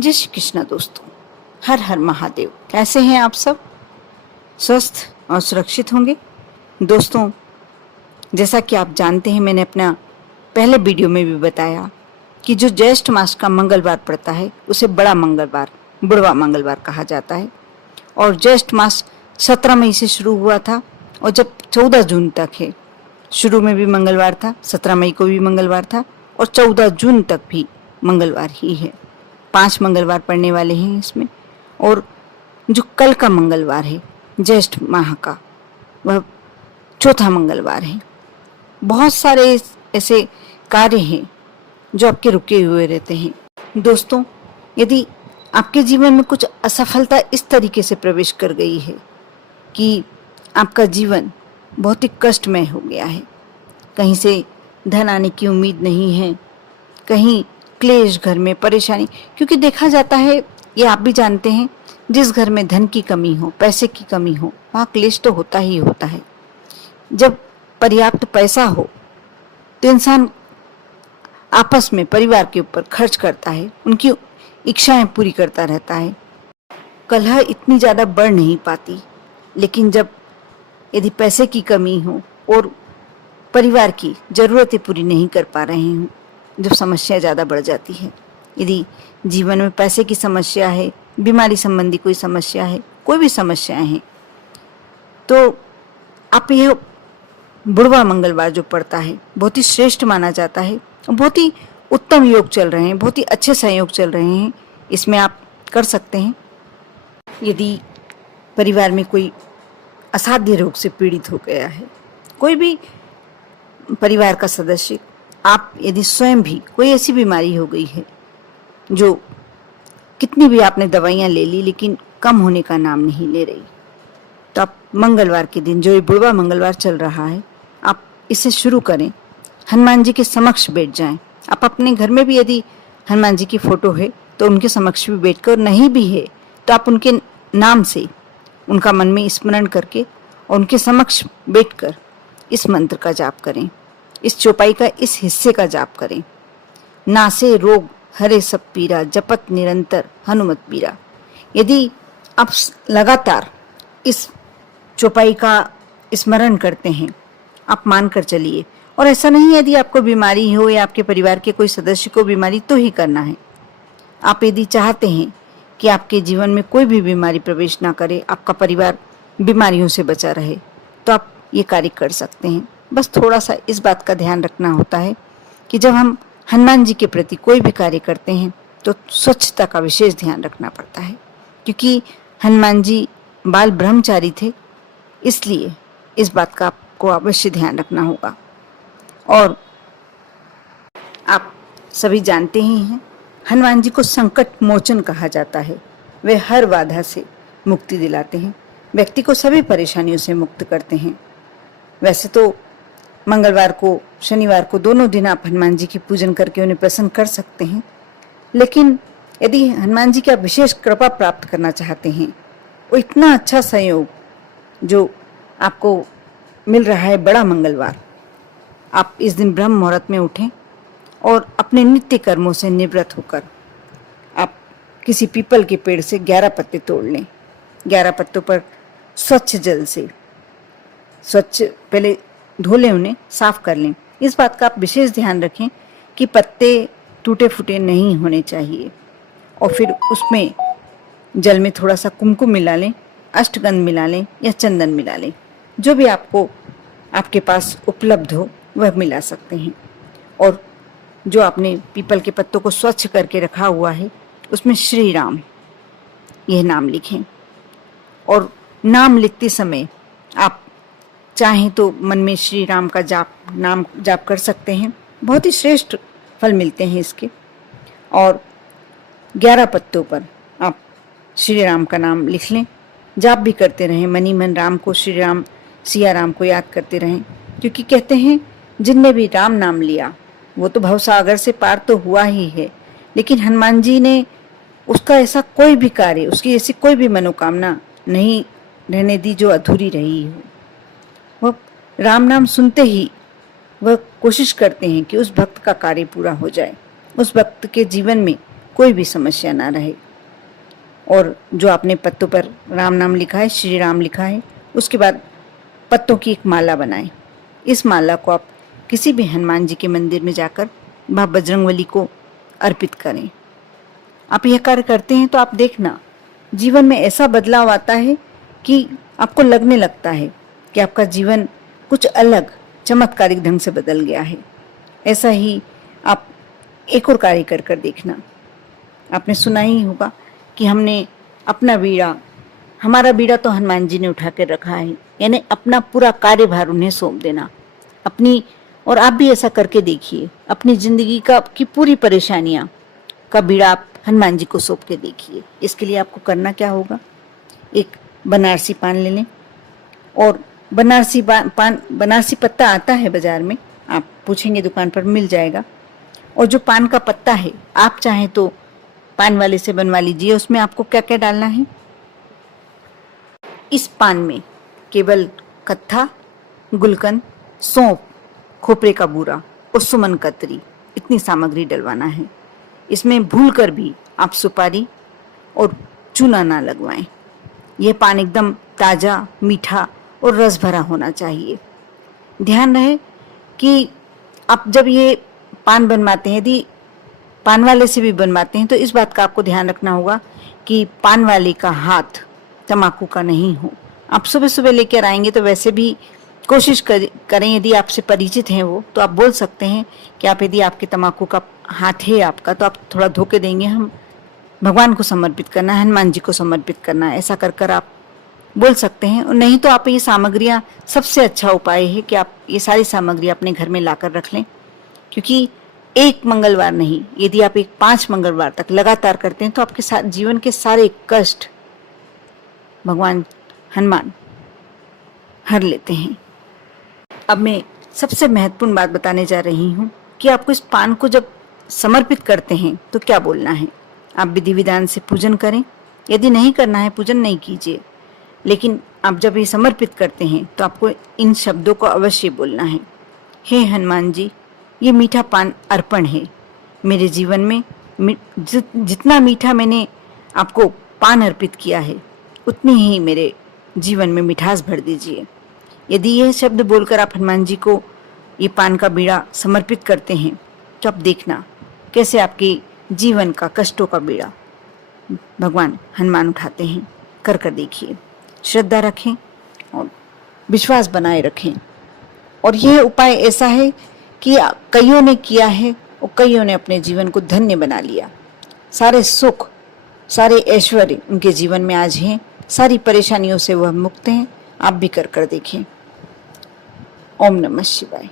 जय श्री कृष्णा दोस्तों, हर हर महादेव। कैसे हैं आप सब? स्वस्थ और सुरक्षित होंगे। दोस्तों, जैसा कि आप जानते हैं, मैंने अपना पहले वीडियो में भी बताया कि जो ज्येष्ठ मास का मंगलवार पड़ता है उसे बड़ा मंगलवार, बुढ़वा मंगलवार कहा जाता है। और ज्येष्ठ मास 17 मई से शुरू हुआ था और जब 14 जून तक है। शुरू में भी मंगलवार था, 17 मई को भी मंगलवार था और 14 जून तक भी मंगलवार ही है। 5 मंगलवार पड़ने वाले हैं इसमें। और जो कल का मंगलवार है ज्येष्ठ माह का, वह चौथा मंगलवार है। बहुत सारे ऐसे कार्य हैं जो आपके रुके हुए रहते हैं। दोस्तों, यदि आपके जीवन में कुछ असफलता इस तरीके से प्रवेश कर गई है कि आपका जीवन बहुत ही कष्टमय हो गया है, कहीं से धन आने की उम्मीद नहीं है, कहीं क्लेश, घर में परेशानी, क्योंकि देखा जाता है, ये आप भी जानते हैं, जिस घर में धन की कमी हो, पैसे की कमी हो, वहाँ क्लेश तो होता ही होता है। जब पर्याप्त पैसा हो तो इंसान आपस में परिवार के ऊपर खर्च करता है, उनकी इच्छाएं पूरी करता रहता है। कलह इतनी ज़्यादा बढ़ नहीं पाती, लेकिन जब यदि पैसे की कमी हो और परिवार की ज़रूरतें पूरी नहीं कर पा रहे हों, जब समस्या ज़्यादा बढ़ जाती है, यदि जीवन में पैसे की समस्या है, बीमारी संबंधी कोई समस्या है, कोई भी समस्याएं हैं, तो आप यह बुढ़वा मंगलवार जो पड़ता है बहुत ही श्रेष्ठ माना जाता है। बहुत ही उत्तम योग चल रहे हैं, बहुत ही अच्छे संयोग चल रहे हैं, इसमें आप कर सकते हैं। यदि परिवार में कोई असाध्य रोग से पीड़ित हो गया है, कोई भी परिवार का सदस्य, आप यदि स्वयं भी कोई ऐसी बीमारी हो गई है जो कितनी भी आपने दवाइयाँ ले ली लेकिन कम होने का नाम नहीं ले रही, तो आप मंगलवार के दिन, जो ये बुढ़वा मंगलवार चल रहा है, आप इसे शुरू करें। हनुमान जी के समक्ष बैठ जाएं। आप अपने घर में भी यदि हनुमान जी की फोटो है तो उनके समक्ष भी बैठकर, नहीं भी है तो आप उनके नाम से उनका मन में स्मरण करके और उनके समक्ष बैठकर इस मंत्र का जाप करें, इस चौपाई का इस हिस्से का जाप करें। नासे रोग हरे सब पीरा, जपत निरंतर हनुमत पीरा। यदि आप लगातार इस चौपाई का स्मरण करते हैं, आप मान कर चलिए। और ऐसा नहीं है यदि आपको बीमारी हो या आपके परिवार के कोई सदस्य को बीमारी तो ही करना है। आप यदि चाहते हैं कि आपके जीवन में कोई भी बीमारी प्रवेश ना करे, आपका परिवार बीमारियों से बचा रहे, तो आप ये कार्य कर सकते हैं। बस थोड़ा सा इस बात का ध्यान रखना होता है कि जब हम हनुमान जी के प्रति कोई भी कार्य करते हैं तो स्वच्छता का विशेष ध्यान रखना पड़ता है, क्योंकि हनुमान जी बाल ब्रह्मचारी थे, इसलिए इस बात का आपको अवश्य ध्यान रखना होगा। और आप सभी जानते ही हैं, हनुमान जी को संकट मोचन कहा जाता है। वे हर बाधा से मुक्ति दिलाते हैं, व्यक्ति को सभी परेशानियों से मुक्त करते हैं। वैसे तो मंगलवार को, शनिवार को, दोनों दिन आप हनुमान जी की पूजन करके उन्हें प्रसन्न कर सकते हैं, लेकिन यदि हनुमान जी की आप विशेष कृपा प्राप्त करना चाहते हैं, वो इतना अच्छा संयोग जो आपको मिल रहा है बड़ा मंगलवार, आप इस दिन ब्रह्म मुहूर्त में उठें और अपने नित्य कर्मों से निवृत्त होकर आप किसी पीपल के पेड़ से 11 पत्ते तोड़ लें। 11 पत्तों पर स्वच्छ जल से पहले धो लें, उन्हें साफ कर लें। इस बात का आप विशेष ध्यान रखें कि पत्ते टूटे फूटे नहीं होने चाहिए। और फिर उसमें जल में थोड़ा सा कुमकुम मिला लें, अष्टगंध मिला लें या चंदन मिला लें, जो भी आपको आपके पास उपलब्ध हो वह मिला सकते हैं। और जो आपने पीपल के पत्तों को स्वच्छ करके रखा हुआ है, उसमें श्री राम यह नाम लिखें। और नाम लिखते समय आप चाहें तो मन में श्री राम का नाम जाप कर सकते हैं, बहुत ही श्रेष्ठ फल मिलते हैं इसके। और 11 पत्तों पर आप श्री राम का नाम लिख लें, जाप भी करते रहें, मनी मन राम को, श्री राम सिया राम को याद करते रहें, क्योंकि कहते हैं जिनने भी राम नाम लिया वो तो भवसागर से पार तो हुआ ही है, लेकिन हनुमान जी ने उसका ऐसा कोई भी कार्य, उसकी ऐसी कोई भी मनोकामना नहीं रहने दी जो अधूरी रही हो। वह राम नाम सुनते ही वह कोशिश करते हैं कि उस भक्त का कार्य पूरा हो जाए, उस भक्त के जीवन में कोई भी समस्या ना रहे। और जो आपने पत्तों पर राम नाम लिखा है, श्री राम लिखा है, उसके बाद पत्तों की एक माला बनाएं। इस माला को आप किसी भी हनुमान जी के मंदिर में जाकर माँ बजरंगबली को अर्पित करें। आप यह कार्य करते हैं तो आप देखना जीवन में ऐसा बदलाव आता है कि आपको लगने लगता है कि आपका जीवन कुछ अलग चमत्कारिक ढंग से बदल गया है। ऐसा ही आप एक और कार्य कर कर देखना। आपने सुना ही होगा कि हमने अपना बीड़ा, हमारा बीड़ा तो हनुमान जी ने उठा कर रखा है, यानी अपना पूरा कार्यभार उन्हें सौंप देना अपनी। और आप भी ऐसा करके देखिए, अपनी जिंदगी की पूरी परेशानियां का बीड़ा आप हनुमान जी को सौंप के देखिए। इसके लिए आपको करना क्या होगा, एक बनारसी पान ले लें, और बनारसी पत्ता आता है बाजार में, आप पूछेंगे दुकान पर मिल जाएगा। और जो पान का पत्ता है, आप चाहें तो पान वाले से बनवा लीजिए। उसमें आपको क्या क्या डालना है, इस पान में केवल कत्था, गुलकंद, सौंफ, खोपरे का बूरा और सुमन कतरी, इतनी सामग्री डलवाना है। इसमें भूलकर भी आप सुपारी और चूना ना लगवाएं। यह पान एकदम ताज़ा, मीठा और रस भरा होना चाहिए। ध्यान रहे कि आप जब ये पान बनवाते हैं, यदि पान वाले से भी बनवाते हैं, तो इस बात का आपको ध्यान रखना होगा कि पान वाले का हाथ तम्बाकू का नहीं हो। आप सुबह सुबह लेकर आएंगे तो वैसे भी कोशिश करें, यदि आपसे परिचित हैं वो, तो आप बोल सकते हैं कि आप, यदि आपके तम्बाकू का हाथ है आपका, तो आप थोड़ा धोके देंगे, हम भगवान को समर्पित करना है, हनुमान जी को समर्पित करना है, ऐसा कर कर आप बोल सकते हैं। और नहीं तो आप ये सामग्रियाँ, सबसे अच्छा उपाय है कि आप ये सारी सामग्री अपने घर में लाकर रख लें, क्योंकि एक मंगलवार नहीं, यदि आप 5 मंगलवार तक लगातार करते हैं तो आपके जीवन के सारे कष्ट भगवान हनुमान हर लेते हैं। अब मैं सबसे महत्वपूर्ण बात बताने जा रही हूँ कि आपको इस पान को जब समर्पित करते हैं तो क्या बोलना है। आप विधि विधान से पूजन करें, यदि नहीं करना है पूजन नहीं कीजिए, लेकिन आप जब ये समर्पित करते हैं तो आपको इन शब्दों को अवश्य बोलना है। हे हनुमान जी, ये मीठा पान अर्पण है। मेरे जीवन में जितना मीठा मैंने आपको पान अर्पित किया है, उतनी ही मेरे जीवन में मिठास भर दीजिए। यदि यह शब्द बोलकर आप हनुमान जी को ये पान का बीड़ा समर्पित करते हैं तो आप देखना कैसे आपके जीवन का, कष्टों का बीड़ा भगवान हनुमान उठाते हैं। कर कर देखिए, श्रद्धा रखें और विश्वास बनाए रखें। और यह उपाय ऐसा है कि कईयों ने किया है और कईयों ने अपने जीवन को धन्य बना लिया। सारे सुख, सारे ऐश्वर्य उनके जीवन में आज हैं, सारी परेशानियों से वह मुक्त हैं। आप भी कर कर देखें। ओम नमः शिवाय।